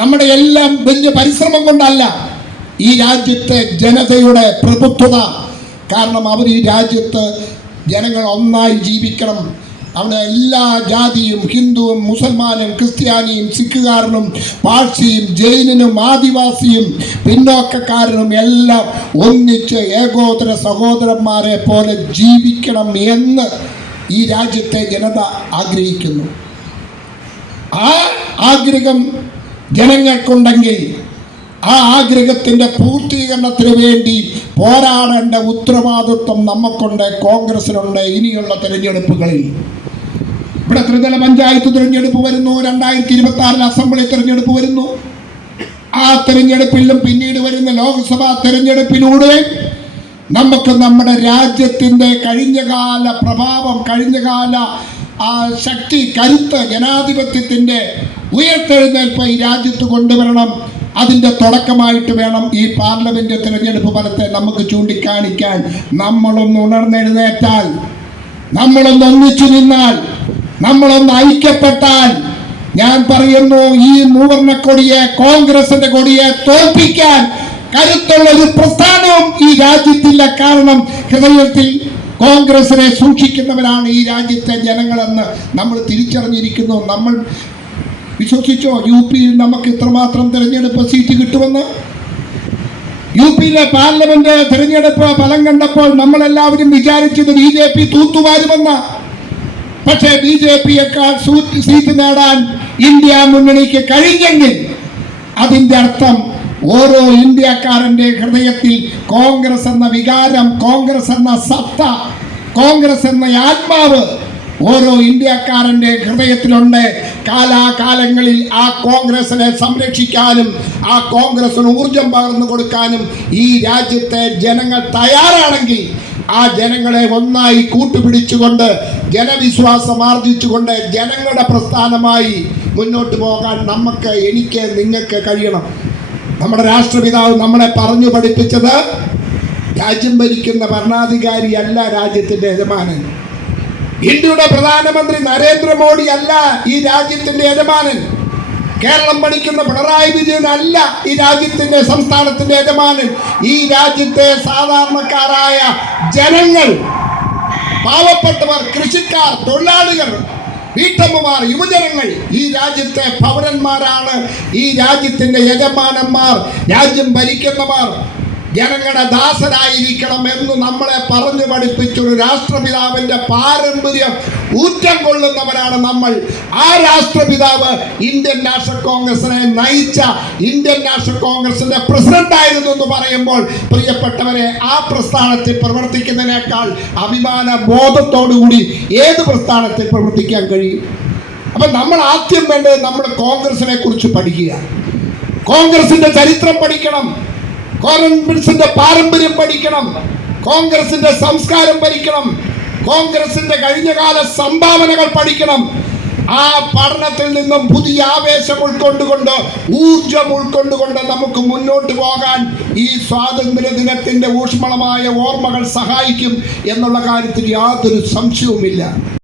നമ്മുടെ എല്ലാം വലിയ പരിശ്രമം കൊണ്ടല്ല, ഈ രാജ്യത്തെ ജനതയുടെ പ്രബുദ്ധത. കാരണം അവർ ഈ രാജ്യത്ത് ജനങ്ങൾ ഒന്നായി ജീവിക്കണം. അവിടെ എല്ലാ ജാതിയും, ഹിന്ദുവും മുസൽമാനും ക്രിസ്ത്യാനിയും സിഖുകാരനും പാഴ്സിയും ജൈനനും ആദിവാസിയും പിന്നോക്കക്കാരനും എല്ലാം ഒന്നിച്ച് ഏകോദര സഹോദരന്മാരെ പോലെ ജീവിക്കണം എന്ന് ഈ രാജ്യത്തെ ജനത ആഗ്രഹിക്കുന്നു. ആ ആഗ്രഹം ജനങ്ങൾക്കുണ്ടെങ്കിൽ ആ ആഗ്രഹത്തിൻ്റെ പൂർത്തീകരണത്തിന് വേണ്ടി പോരാടേണ്ട ഉത്തരവാദിത്വം നമുക്കുണ്ട്, കോൺഗ്രസിനുണ്ട്. ഇനിയുള്ള തിരഞ്ഞെടുപ്പുകളിൽ ഇവിടെ ത്രിതല പഞ്ചായത്ത് തിരഞ്ഞെടുപ്പ് വരുന്നു, 2026 അസംബ്ലി തിരഞ്ഞെടുപ്പ് വരുന്നു. ആ തിരഞ്ഞെടുപ്പിലും പിന്നീട് വരുന്ന ലോക്സഭാ തിരഞ്ഞെടുപ്പിലൂടെ നമുക്ക് നമ്മുടെ രാജ്യത്തിൻ്റെ കഴിഞ്ഞകാല പ്രഭാവം, കഴിഞ്ഞകാല ശക്തി, കരുത്ത്, ജനാധിപത്യത്തിൻ്റെ ഉയർത്തെഴുന്നേൽപ്പ് ഈ രാജ്യത്ത് കൊണ്ടുവരണം. അതിൻ്റെ തുടക്കമായിട്ട് വേണം ഈ പാർലമെന്റ് തിരഞ്ഞെടുപ്പ് ഫലത്തെ നമുക്ക് ചൂണ്ടിക്കാണിക്കാൻ. നമ്മളൊന്ന് ഉണർന്നെഴുന്നേറ്റാൽ, നമ്മളൊന്ന് ഒന്നിച്ചു നിന്നാൽ, നമ്മളൊന്ന് ഐക്യപ്പെട്ടാൽ, ഞാൻ പറയുന്നു, ഈ മൂവർണ്ണക്കൊടിയെ, കോൺഗ്രസിന്റെ കൊടിയെ തോൽപ്പിക്കാൻ കരുത്തുള്ള ഒരു പ്രസ്ഥാനവും ഈ രാജ്യത്തില്ല. കാരണം ഹൃദയത്തിൽ കോൺഗ്രസിനെ സൂക്ഷിക്കുന്നവരാണ് ഈ രാജ്യത്തെ ജനങ്ങളെന്ന് നമ്മൾ തിരിച്ചറിഞ്ഞിരിക്കുന്നു. നമ്മൾ വിശ്വസിച്ചോ യു പിയിൽ നമുക്ക് ഇത്രമാത്രം തിരഞ്ഞെടുപ്പ് സീറ്റ് കിട്ടുമെന്ന്? യു പിയിലെ പാർലമെന്റ് തിരഞ്ഞെടുപ്പ് ഫലം കണ്ടപ്പോൾ നമ്മളെല്ലാവരും വിചാരിച്ചത് BJP തൂത്തുവാരുമെന്ന. പക്ഷേ BJPയേക്കാൾ സീറ്റ് നേടാൻ ഇന്ത്യ മുന്നണിക്ക് കഴിഞ്ഞെങ്കിൽ അതിൻ്റെ അർത്ഥം ഓരോ ഇന്ത്യക്കാരൻ്റെ ഹൃദയത്തിൽ കോൺഗ്രസ് എന്ന വികാരം, കോൺഗ്രസ് എന്ന സത്ത, കോൺഗ്രസ് എന്ന ആത്മാവ് ഓരോ ഇന്ത്യക്കാരൻ്റെ ഹൃദയത്തിലുണ്ട്. കാലാകാലങ്ങളിൽ ആ കോൺഗ്രസിനെ സംരക്ഷിക്കാനും ആ കോൺഗ്രസിന് ഊർജം പകർന്നു കൊടുക്കാനും ഈ രാജ്യത്തെ ജനങ്ങൾ തയ്യാറാണെങ്കിൽ ആ ജനങ്ങളെ ഒന്നായി കൂട്ടുപിടിച്ചുകൊണ്ട്, ജനവിശ്വാസം ആർജിച്ചുകൊണ്ട് ജനങ്ങളുടെ പ്രസ്ഥാനമായി മുന്നോട്ട് പോകാൻ നമുക്ക്, എനിക്ക്, നിങ്ങൾക്ക് കഴിയണം. നമ്മുടെ രാഷ്ട്രപിതാവ് നമ്മളെ പറഞ്ഞു പഠിപ്പിച്ചത് രാജ്യം ഭരിക്കുന്ന ഭരണാധികാരിയല്ല രാജ്യത്തിൻ്റെ യജമാനൻ. ഇന്ത്യയുടെ പ്രധാനമന്ത്രി നരേന്ദ്രമോദി അല്ല ഈ രാജ്യത്തിന്റെ യജമാനൻ. കേരളം ഭരിക്കുന്ന പിണറായി വിജയൻ അല്ല ഈ രാജ്യത്തിന്റെ, സംസ്ഥാനത്തിന്റെ യജമാനൻ. ഈ രാജ്യത്തെ സാധാരണക്കാരായ ജനങ്ങൾ, പാവപ്പെട്ടവർ, കൃഷിക്കാർ, തൊഴിലാളികൾ, വീട്ടമ്മമാർ, യുവജനങ്ങൾ ഈ രാജ്യത്തെ പൗരന്മാരാണ്. ഈ രാജ്യത്തിന്റെ യജമാനന്മാർ, രാജ്യം ഭരിക്കുന്നവർ ജനങ്ങളുടെ ദാസരായിരിക്കണം എന്ന് നമ്മളെ പറഞ്ഞു പഠിപ്പിച്ചൊരു രാഷ്ട്രപിതാവിൻ്റെ പാരമ്പര്യം ഊറ്റം കൊള്ളുന്നവരാണ് നമ്മൾ. ആ രാഷ്ട്രപിതാവ് ഇന്ത്യൻ നാഷണൽ കോൺഗ്രസിനെ നയിച്ച, ഇന്ത്യൻ നാഷണൽ കോൺഗ്രസിന്റെ പ്രസിഡന്റ് ആയിരുന്നു എന്ന് പറയുമ്പോൾ പ്രിയപ്പെട്ടവരെ, ആ പ്രസ്ഥാനത്തിൽ പ്രവർത്തിക്കുന്നതിനേക്കാൾ അഭിമാന ബോധത്തോടുകൂടി ഏത് പ്രസ്ഥാനത്തിൽ പ്രവർത്തിക്കാൻ കഴിയും? അപ്പം നമ്മൾ ആദ്യം വേണ്ടത് നമ്മൾ കോൺഗ്രസിനെ കുറിച്ച് പഠിക്കുക, കോൺഗ്രസിന്റെ ചരിത്രം പഠിക്കണം, കോൺഗ്രസിന്റെ പാരമ്പര്യം പഠിക്കണം, കോൺഗ്രസിന്റെ സംസ്കാരം പഠിക്കണം, കോൺഗ്രസിന്റെ കഴിഞ്ഞകാല സംഭാവനകൾ പഠിക്കണം. ആ പഠനത്തിൽ നിന്നും പുതിയ ആവേശം ഉൾക്കൊണ്ടുകൊണ്ട്, ഊർജം ഉൾക്കൊണ്ടുകൊണ്ട് നമുക്ക് മുന്നോട്ട് പോകാൻ ഈ സ്വാതന്ത്ര്യ ദിനത്തിന്റെ ഊഷ്മളമായ ഓർമ്മകൾ സഹായിക്കും എന്നുള്ള കാര്യത്തിൽ യാതൊരു സംശയവുമില്ല.